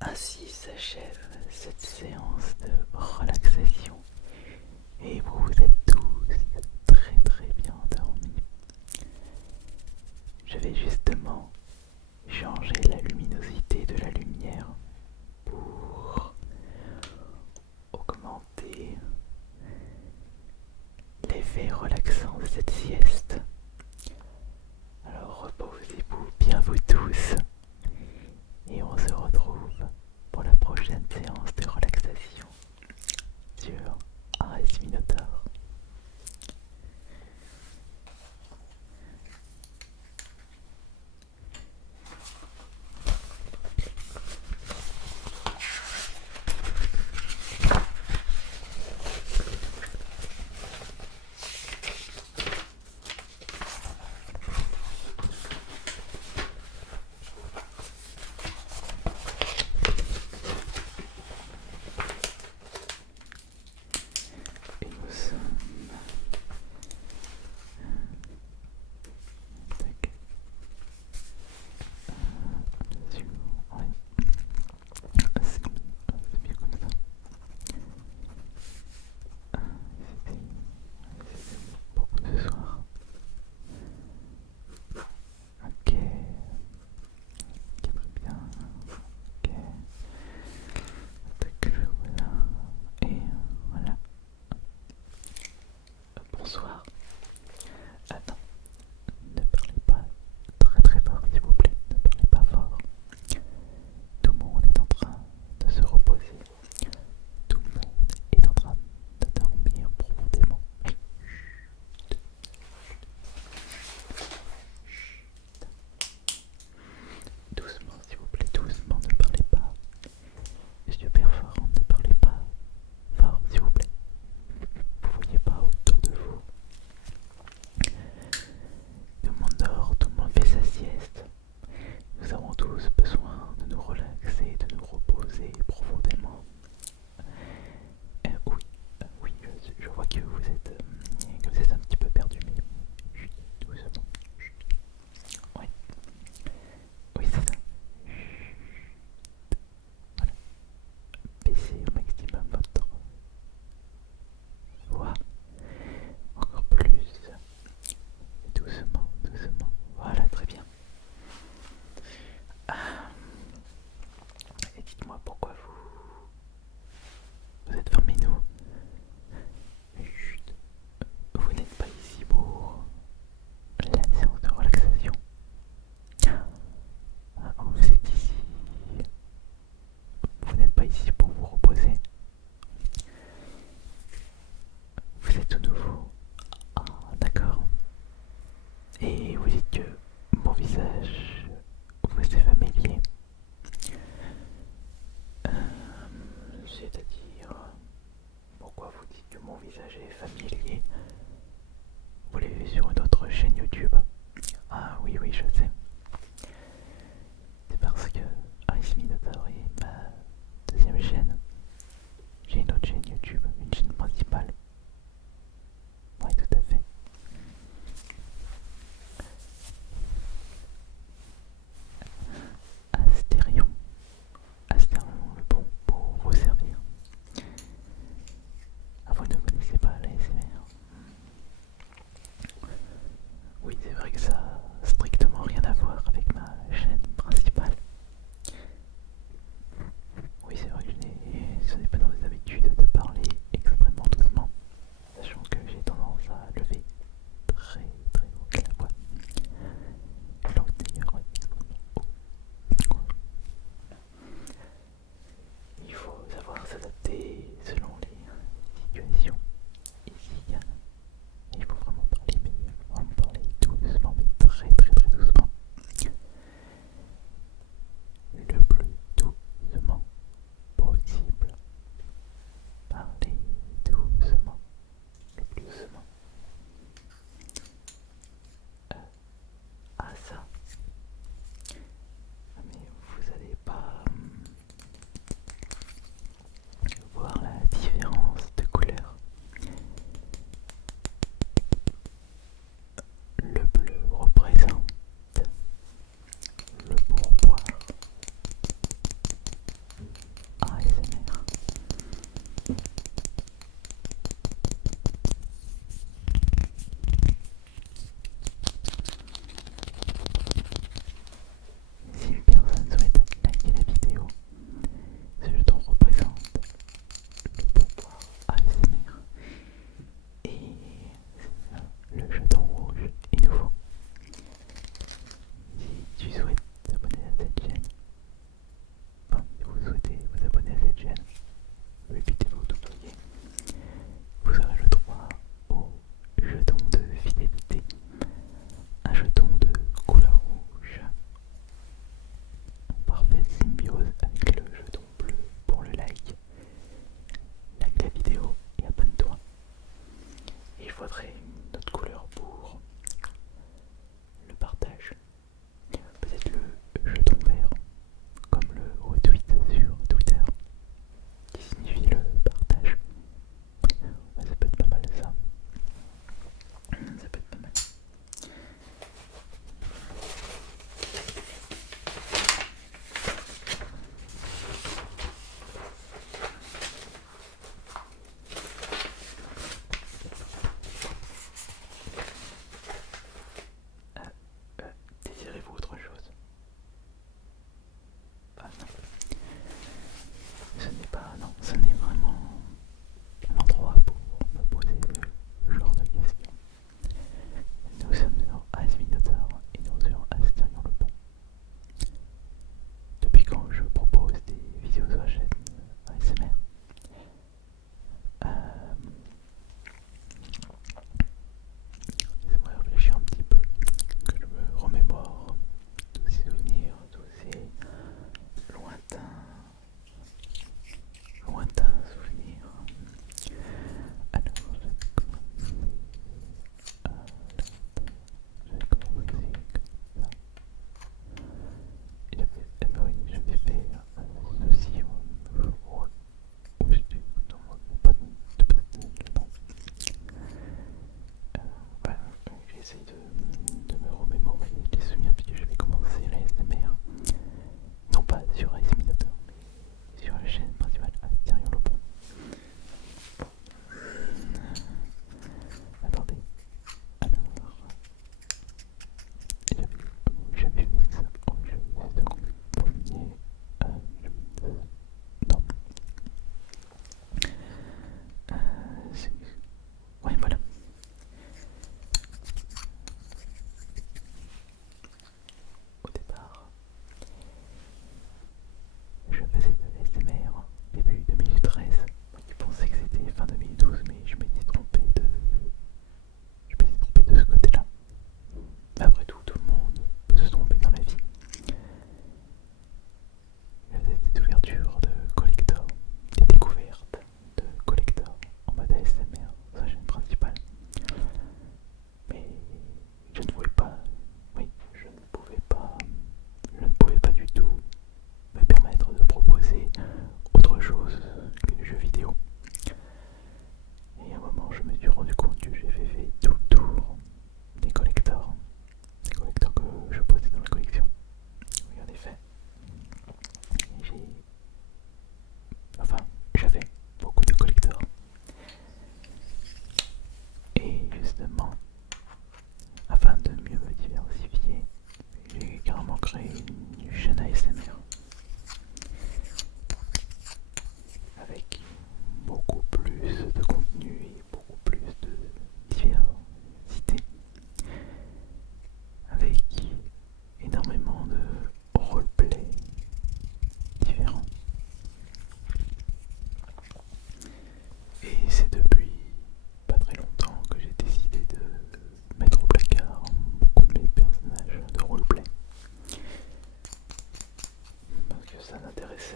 Ainsi s'achève cette séance de relaxation et vous êtes tous très très bien endormis. Je vais justement changer la luminosité de la lumière pour augmenter l'effet relaxant de cette sieste. Alors reposez-vous bien vous tous et on se retrouve pour la prochaine séance de relaxation sur AS Minotaur.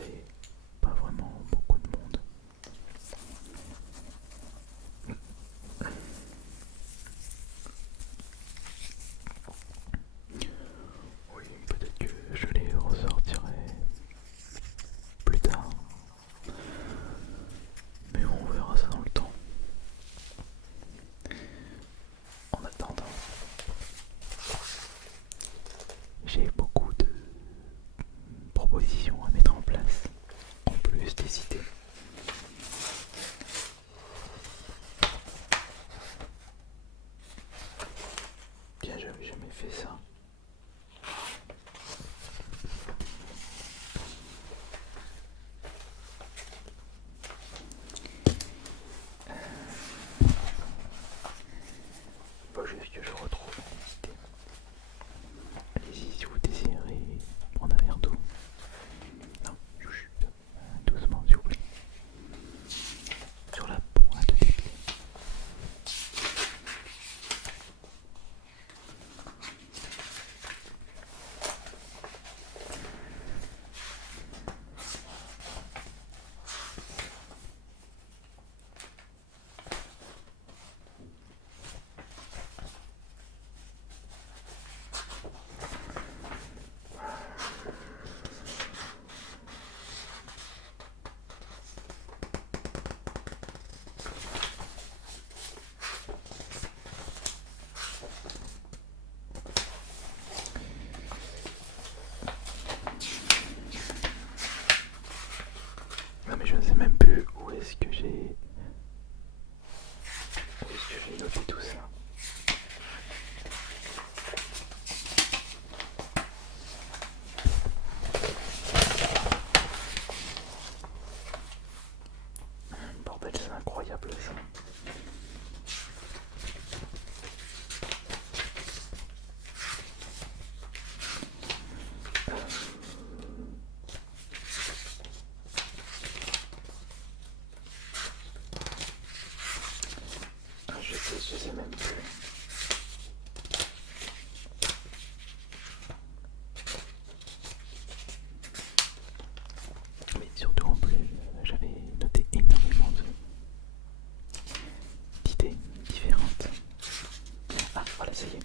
intéressait pas vraiment beaucoup de monde. Oui, peut-être que je les ressortirai plus tard, mais on verra ça dans le temps. En attendant, j'ai beaucoup de propositions à mettre en place, en plus des idées. Tiens, j'avais jamais fait ça. Faut juste que je retrouve les idées. Allez-y si vous désirez prendre un verre d'eau. Non, chut, doucement s'il vous plaît. Sur la pointe des pieds. Non mais je ne sais même plus où est-ce que j'ai noté tout ça. Bordel, c'est incroyable ça. Je sais même plus. Mais surtout en plus, j'avais noté énormément d'idées différentes. Ah voilà, ça y est.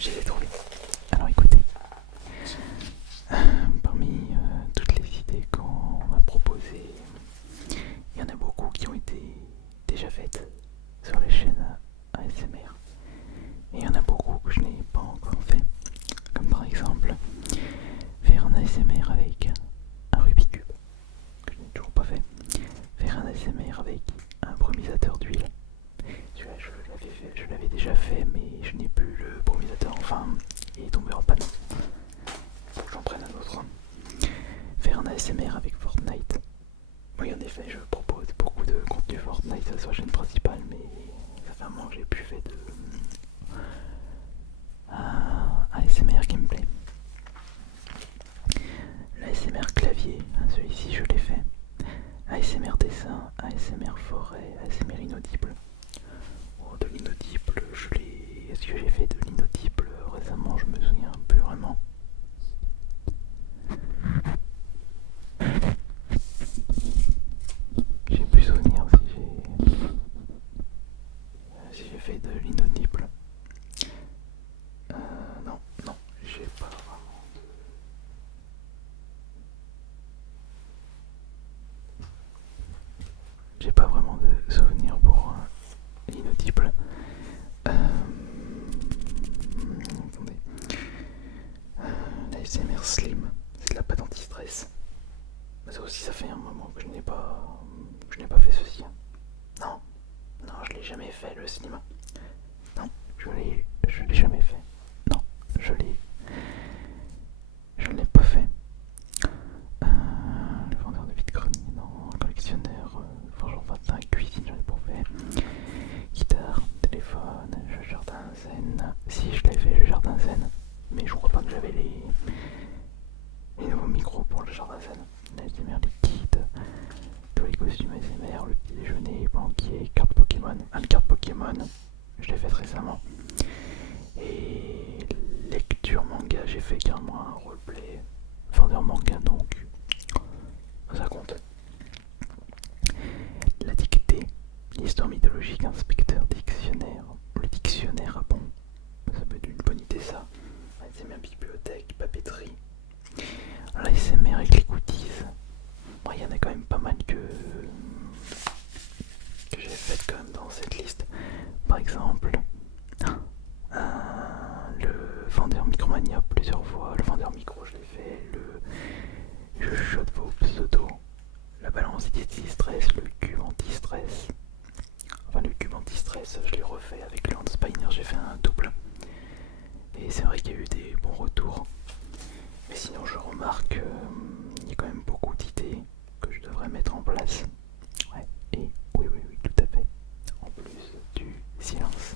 Je les ai trouvées. Alors écoutez, parmi toutes les idées qu'on m'a proposées, il y en a beaucoup qui ont été déjà faites sur les chaînes ASMR. Et il y en a beaucoup que je n'ai pas encore fait. Comme par exemple, faire un ASMR avec un Rubik's Cube, que je n'ai toujours pas fait. Faire un ASMR avec un brumisateur d'huile. Celui-là, je l'avais déjà fait, mais je n'ai plus le brumisateur. Enfin, il est tombé en panne. Faut que j'en prenne un autre. Faire un ASMR avec Fortnite. Oui, en effet, je propose beaucoup de contenu Fortnite sur la chaîne principale, mais ça fait un moment que j'ai plus fait de ASMR gameplay. L'ASMR clavier, celui-ci je l'ai fait. ASMR dessin, ASMR forêt, ASMR inaudible. Oh, de l'inaudible, est-ce que j'ai fait de l'inaudible récemment? Je me souviens plus vraiment. J'ai plus souvenir si j'ai fait de l'inaudible. Non, j'ai pas vraiment J'ai pas vraiment de souvenir pour l'inaudible. Attendez. L'ASMR Slim, c'est de la pâte anti-stress. Ça aussi, ça fait un moment que je n'ai pas fait ceci. Non, je l'ai jamais fait le cinéma. Non, je l'ai jamais fait. Non, je l'ai pas fait. Le vendeur de vide-grenier, non. Collectionneur, forgeron 21, cuisine, j'en ai pas fait. Guitare, téléphone, jeu jardin zen. Si, je l'ai fait, le jardin zen. Mais je crois pas que j'avais les nouveaux micros pour le jardin zen. L'ASMR liquide, tous les costumes ASMR, le petit déjeuner, banquier, carte Pokémon. Une carte Pokémon, je l'ai faite récemment. Et lecture manga, j'ai fait également un roleplay vendeur manga, donc anti-stress, le cube anti-stress. Enfin, le cube anti-stress, je l'ai refait avec le Handspiner, j'ai fait un double. Et c'est vrai qu'il y a eu des bons retours. Mais sinon, je remarque qu'il y a quand même beaucoup d'idées que je devrais mettre en place. Ouais, et oui, oui, oui, tout à fait. En plus du silence.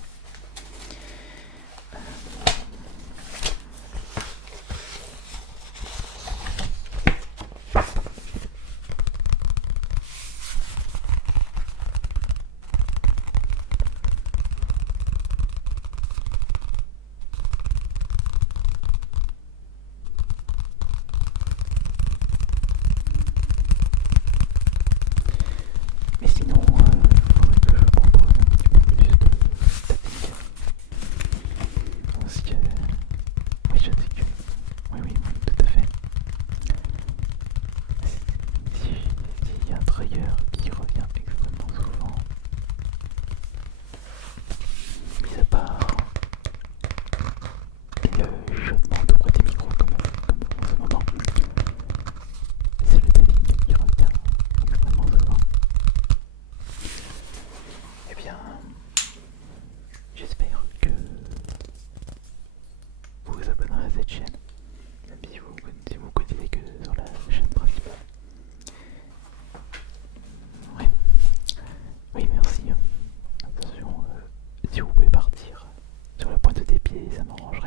Mais sinon, il faudrait que je propose un petit peu plus de tapping. Parce que, oui, je sais que, oui, oui, tout à fait. S'il y a un trigger qui revient extrêmement souvent, mis à part le chuchotement tout près des micros comme en ce moment, c'est le tapping qui revient extrêmement souvent. Eh bien, j'espère que vous vous abonnerez à cette chaîne, même si vous continuez que sur la chaîne principale. Ouais. Oui, merci. Attention, si vous pouvez partir sur la pointe des pieds, ça m'arrangerait.